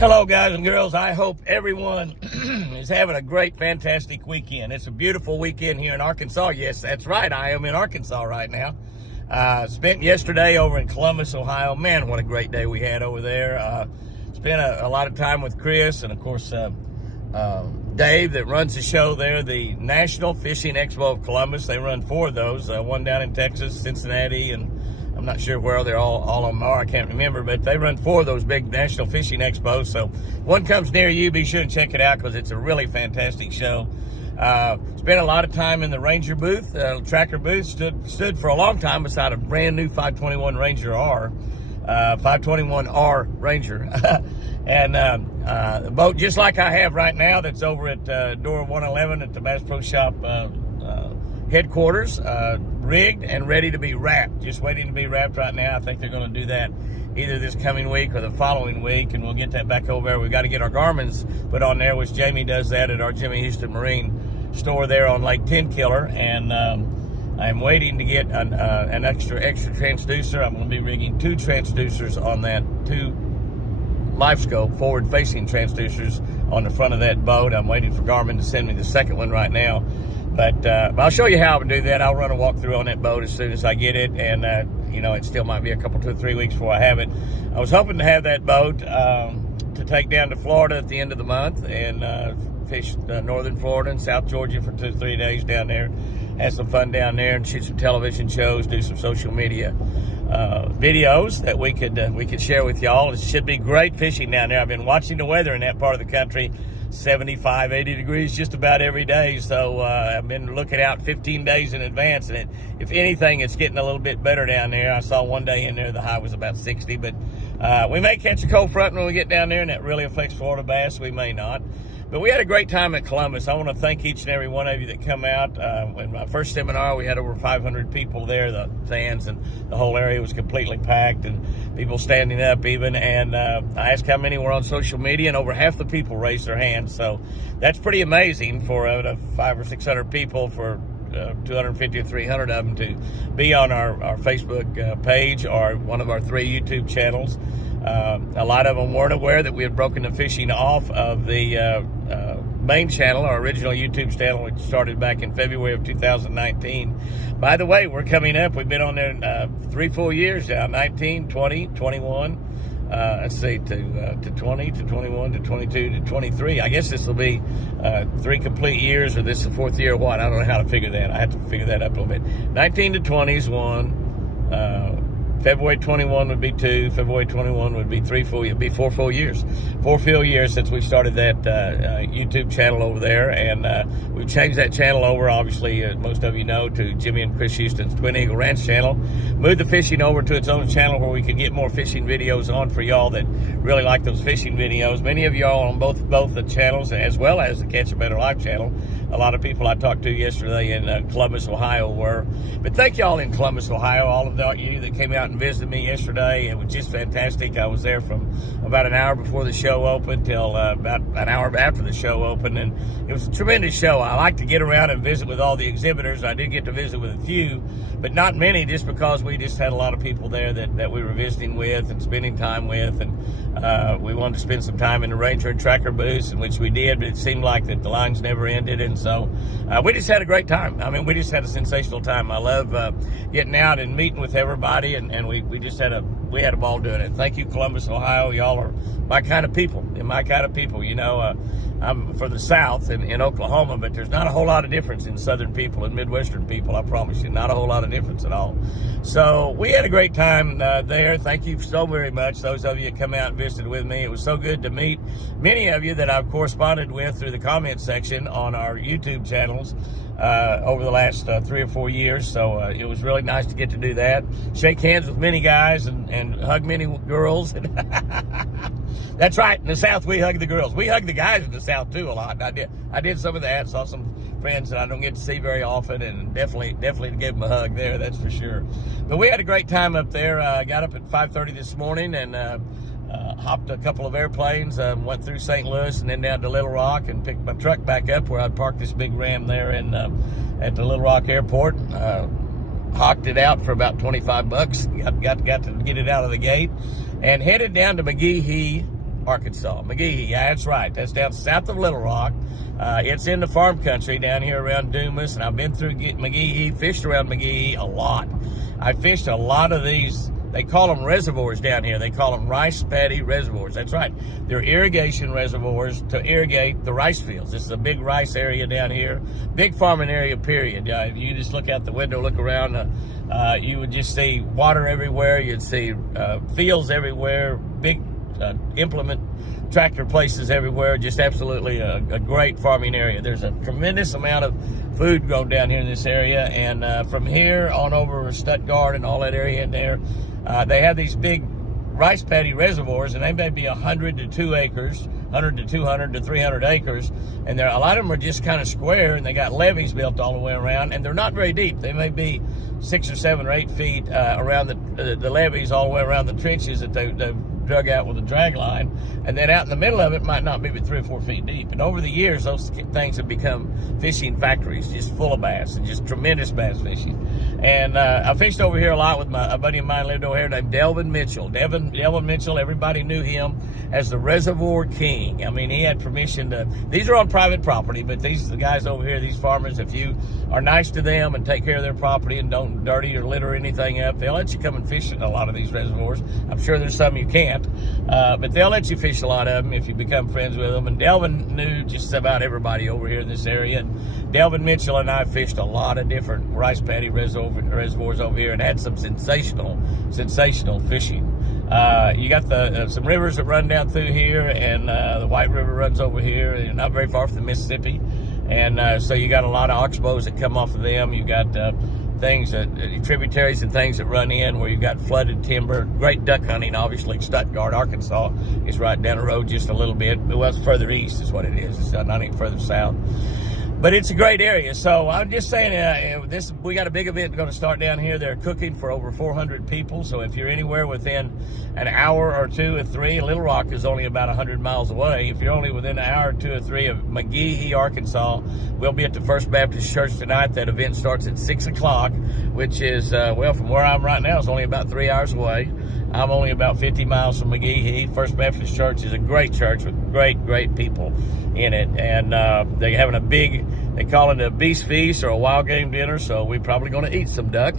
Hello, guys and girls. I hope everyone is having a great, fantastic weekend. It's a beautiful weekend here in Arkansas. Yes, that's right. I am in Arkansas right now. Spent yesterday over in Columbus, Ohio. Man, what a great day we had over there. Spent a lot of time with Chris and, of course, Dave that runs the show there, the National Fishing Expo of Columbus. They run 4 of those, one down in Texas, Cincinnati, and I'm not sure where they're all of them are. I can't remember, but they run 4 of those big National Fishing Expos. So one comes near you, be sure and check it out because it's a really fantastic show. Spent a lot of time in the Ranger booth, tracker booth. Stood for a long time beside a brand new 521 Ranger R, 521R Ranger. And the boat, just like I have right now, that's over at door 111 at the Bass Pro Shop headquarters, rigged and ready to be wrapped. Just waiting to be wrapped right now. I think they're going to do that either this coming week or the following week, and we'll get that back over there. We've got to get our Garmin's put on there, which Jamie does that at our Jimmy Houston Marine store there on Lake Tenkiller, and I'm waiting to get an extra transducer. I'm going to be rigging 2 transducers on that, 2 LifeScope forward-facing transducers on the front of that boat. I'm waiting for Garmin to send me the second one right now. But I'll show you how I do that. I'll run a walkthrough on that boat as soon as I get it. And, it still might be a couple, 2 or 3 weeks before I have it. I was hoping to have that boat to take down to Florida at the end of the month and fish northern Florida and South Georgia for 2 or 3 days down there. Have some fun down there and shoot some television shows, do some social media videos that we could share with y'all. It should be great fishing down there. I've been watching the weather in that part of the country. 75, 80 degrees just about every day. So I've been looking out 15 days in advance, and if anything, it's getting a little bit better down there. I saw one day in there the high was about 60, but we may catch a cold front when we get down there, and that really affects Florida bass. We may not. But we had a great time at Columbus. I want to thank each and every one of you that come out. In my first seminar, we had over 500 people there, the fans, and the whole area was completely packed, and people standing up even. And I asked how many were on social media, and over half the people raised their hands. So that's pretty amazing for 500 or 600 people, for 250 or 300 of them to be on our Facebook page or one of our 3 YouTube channels. A lot of them weren't aware that we had broken the fishing off of the main channel, our original YouTube channel, which started back in February of 2019. By the way, we're coming up. We've been on there 3 full years now, 19, 20, 21. Let's see, to 20, to 21, to 22, to 23. I guess this will be 3 complete years, or this is the 4th year or what. I don't know how to figure that. I have to figure that up a little bit. 19 to 20 is 1. February 21 would be 2. February 21 would be 3 full years. It'd be 4 full years. 4 full years since we started that YouTube channel over there. And we've changed that channel over, obviously, most of you know, to Jimmy and Chris Houston's Twin Eagle Ranch channel. Moved the fishing over to its own channel where we could get more fishing videos on for y'all that really like those fishing videos. Many of y'all on both the channels, as well as the Catch a Better Life channel. A lot of people I talked to yesterday in Columbus, Ohio were. But thank y'all in Columbus, Ohio, all of you that came out and visited me yesterday. It was just fantastic. I was there from about an hour before the show opened till about an hour after the show opened, and it was a tremendous show. I like to get around and visit with all the exhibitors. I did get to visit with a few, but not many, just because we just had a lot of people there that we were visiting with and spending time with, and we wanted to spend some time in the Ranger and Tracker booths, in which we did, but it seemed like that the lines never ended, and so we just had a great time. I mean, we just had a sensational time. I love getting out and meeting with everybody, and we just had a ball doing it. Thank you, Columbus, Ohio. Y'all are my kind of people. I'm from the South in Oklahoma, but there's not a whole lot of difference in Southern people and Midwestern people, I promise you. Not a whole lot of difference at all. So we had a great time there. Thank you so very much, those of you that come out and visited with me. It was so good to meet many of you that I've corresponded with through the comment section on our YouTube channels over the last 3 or 4 years. So it was really nice to get to do that. Shake hands with many guys and hug many girls. That's right. In the South, we hug the girls. We hug the guys in the South too a lot. I did some of that. Saw some friends that I don't get to see very often, and definitely to give them a hug there. That's for sure. But we had a great time up there. Got up at 5:30 this morning and hopped a couple of airplanes. Went through St. Louis and then down to Little Rock and picked my truck back up where I'd parked this big Ram there at the Little Rock Airport. Hawked it out for about $25. Got to get it out of the gate, and headed down to McGehee Arkansas. McGehee, yeah, that's right. That's down south of Little Rock. It's in the farm country down here around Dumas, and I've been through McGehee, fished around McGehee a lot. I fished a lot of these. They call them reservoirs down here. They call them rice paddy reservoirs. That's right. They're irrigation reservoirs to irrigate the rice fields. This is a big rice area down here. Big farming area, period. If you just look out the window, look around, you would just see water everywhere. You'd see fields everywhere, big implement tractor places everywhere. Just absolutely a great farming area. There's a tremendous amount of food grown down here in this area. And from here on over Stuttgart and all that area in there, they have these big rice paddy reservoirs, and they may be 100 to 2 acres, 100 to 200 to 300 acres, and a lot of them are just kind of square, and they got levees built all the way around, and they're not very deep. They may be 6 or 7 or 8 feet around the levees, all the way around the trenches that they've dug out with a drag line, and then out in the middle of it might not be but 3 or 4 feet deep. And over the years, those things have become fishing factories, just full of bass and just tremendous bass fishing. And I fished over here a lot with a buddy of mine lived over here named Delvin Mitchell. Delvin Mitchell, everybody knew him as the Reservoir King. I mean, he had permission to, these are on private property, but the guys over here, these farmers, if you are nice to them and take care of their property and don't dirty or litter anything up, they'll let you come and fish in a lot of these reservoirs. I'm sure there's some you can't, but they'll let you fish a lot of them if you become friends with them. And Delvin knew just about everybody over here in this area. And Delvin Mitchell and I fished a lot of different rice paddy reservoirs over here and had some sensational fishing. You got some rivers that run down through here, and the White River runs over here, and not very far from the Mississippi. And so you got a lot of oxbows that come off of them. You got things, tributaries and things that run in where you've got flooded timber. Great duck hunting, obviously. Stuttgart, Arkansas is right down the road just a little bit. Well, it's further east is what it is. It's not any further south. But it's a great area. So I'm just saying, we got a big event going to start down here. They're cooking for over 400 people. So if you're anywhere within an hour or 2 or 3, Little Rock is only about 100 miles away. If you're only within an hour or 2 or 3 of McGehee, Arkansas, we'll be at the First Baptist Church tonight. That event starts at 6 o'clock, which is, well, from where I'm right now, it's only about 3 hours away. I'm only about 50 miles from McGehee. First Baptist Church is a great church with great people in it. And they're having a big, they call it a beast feast or a wild game dinner, so we're probably going to eat some duck.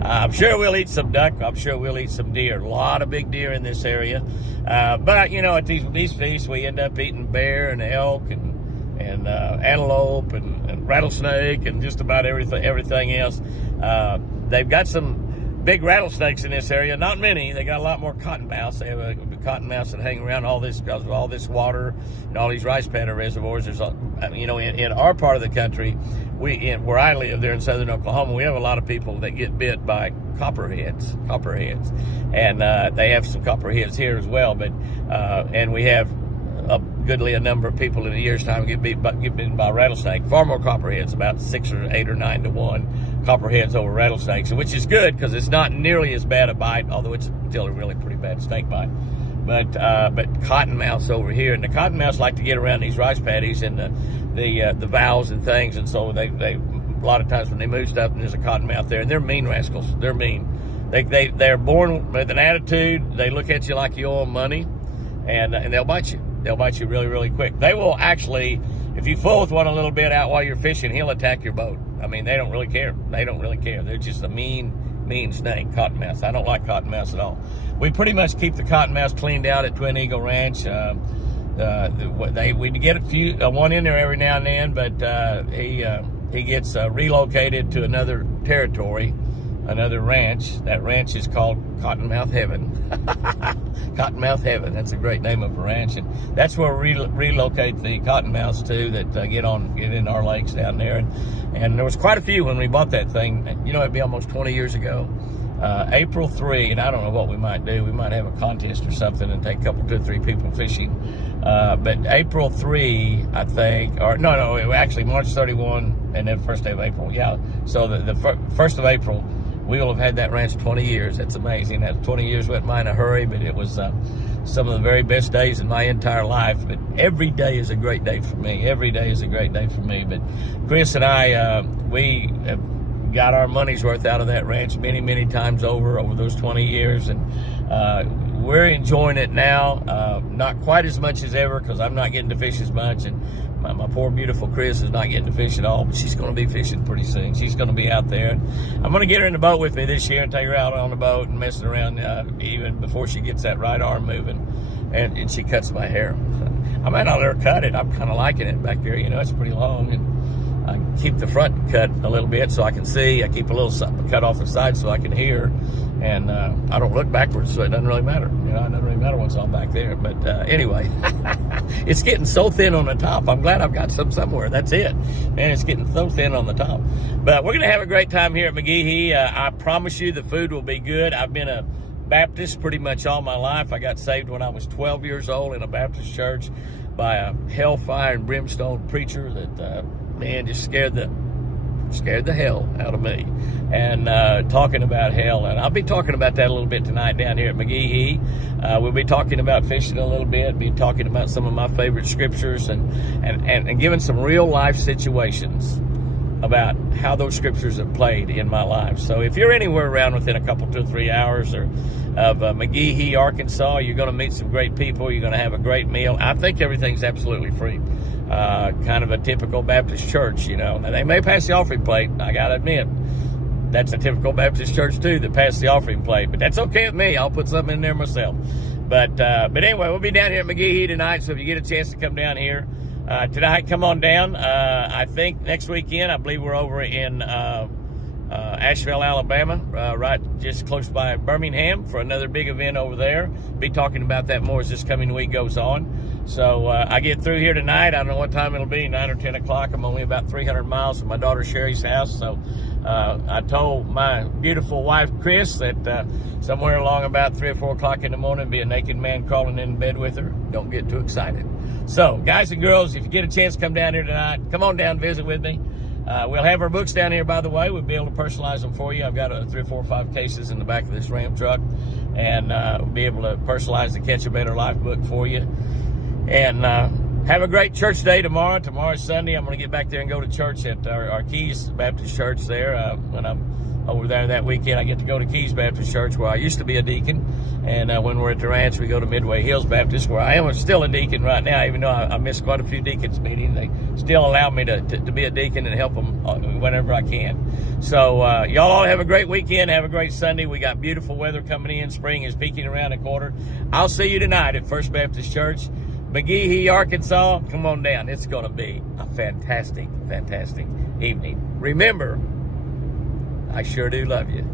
I'm sure we'll eat some duck. I'm sure we'll eat some deer. A lot of big deer in this area. But, you know, at these beast feasts, we end up eating bear and elk and antelope and rattlesnake and just about everything else. They've got some big rattlesnakes in this area. Not many. They got a lot more cottonmouths. They have a cottonmouths that hang around all this because of all this water and all these rice paddy reservoirs. There's, you know, in our part of the country, where I live there in southern Oklahoma, we have a lot of people that get bit by copperheads, and they have some copperheads here as well. But and we have a goodly number of people in a year's time get bitten by a rattlesnake. Far more copperheads, about 6 or 8 or 9 to 1 copperheads over rattlesnakes, which is good because it's not nearly as bad a bite, although it's still a really pretty bad snake bite. But cottonmouths over here, and the cottonmouths like to get around these rice paddies and the valves and things, and so they a lot of times when they move stuff and there's a cottonmouth there, and they're mean rascals. They're mean. They're born with an attitude. They look at you like you owe them money, and they'll bite you. They'll bite you really quick. They will actually, if you fool with one a little bit out while you're fishing, he'll attack your boat. I mean, they don't really care. They're just a mean snake, cottonmouths. I don't like cottonmouths at all. We pretty much keep the cottonmouths cleaned out at Twin Eagle Ranch. We get one in there every now and then, but he gets relocated to another territory, another ranch. That ranch is called Cottonmouth Heaven. Cottonmouth Heaven. That's a great name of a ranch, and that's where we relocate the cottonmouths to that get in our lakes down there. And there was quite a few when we bought that thing. You know, it'd be almost 20 years ago. April 3, and I don't know what we might do. We might have a contest or something and take 2 or 3 people fishing. But April 3, I think, or no, actually March 31 and then 1st day of April. Yeah, so the 1st of April, we will have had that ranch 20 years. That's amazing. That 20 years went by in a hurry, but it was some of the very best days in my entire life. But every day is a great day for me. Every day is a great day for me. But Chris and I, we have got our money's worth out of that ranch many times over those 20 years. And we're enjoying it now. Not quite as much as ever because I'm not getting to fish as much, and my poor beautiful Chris is not getting to fish at all, but she's going to be fishing pretty soon. She's going to be out there. I'm going to get her in the boat with me this year and take her out on the boat and messing around even before she gets that right arm moving, and she cuts my hair. I might not let her cut it. I'm kind of liking it back there. You know, it's pretty long, and I keep the front cut a little bit so I can see. I keep a little cut off the side so I can hear, and I don't look backwards, so it doesn't really matter. You know, it doesn't really matter what's all back there. But anyway, it's getting so thin on the top. I'm glad I've got some somewhere. That's it. Man, it's getting so thin on the top. But we're going to have a great time here at McGehee. I promise you the food will be good. I've been a Baptist pretty much all my life. I got saved when I was 12 years old in a Baptist church by a hellfire and brimstone preacher that, man, just scared the hell out of me. And talking about hell, and I'll be talking about that a little bit tonight down here at McGehee. We'll be talking about fishing a little bit, be talking about some of my favorite scriptures, and giving some real life situations about how those scriptures have played in my life. So if you're anywhere around within a couple, 2 or 3 hours of McGehee, Arkansas, you're going to meet some great people. You're going to have a great meal. I think everything's absolutely free. Kind of a typical Baptist church, you know. Now, they may pass the offering plate. I got to admit, that's a typical Baptist church, too, that passed the offering plate. But that's okay with me. I'll put something in there myself. But anyway, we'll be down here at McGehee tonight, so if you get a chance to come down here, tonight, come on down. I think next weekend, I believe we're over in Asheville, Alabama, right just close by Birmingham for another big event over there. Be talking about that more as this coming week goes on. So I get through here tonight. I don't know what time it'll be, 9 or 10 o'clock. I'm only about 300 miles from my daughter Sherry's house. So I told my beautiful wife, Chris, that somewhere along about 3 or 4 o'clock in the morning, be a naked man crawling in bed with her. Don't get too excited. So, guys and girls, if you get a chance to come down here tonight, come on down and visit with me. We'll have our books down here, by the way. We'll be able to personalize them for you. I've got 3 or 4 or 5 cases in the back of this Ram truck, and we'll be able to personalize the Catch a Better Life book for you. And have a great church day tomorrow. Tomorrow's Sunday. I'm going to get back there and go to church at our Keys Baptist Church there. When I'm over there that weekend, I get to go to Keys Baptist Church, where I used to be a deacon. And when we're at the ranch, we go to Midway Hills Baptist, where I am still a deacon right now, even though I missed quite a few deacons meetings. They still allow me to be a deacon and help them whenever I can. So y'all all have a great weekend. Have a great Sunday. We got beautiful weather coming in. Spring is peeking around the corner. I'll see you tonight at First Baptist Church, McGehee, Arkansas. Come on down. It's going to be a fantastic, fantastic evening. Remember, I sure do love you.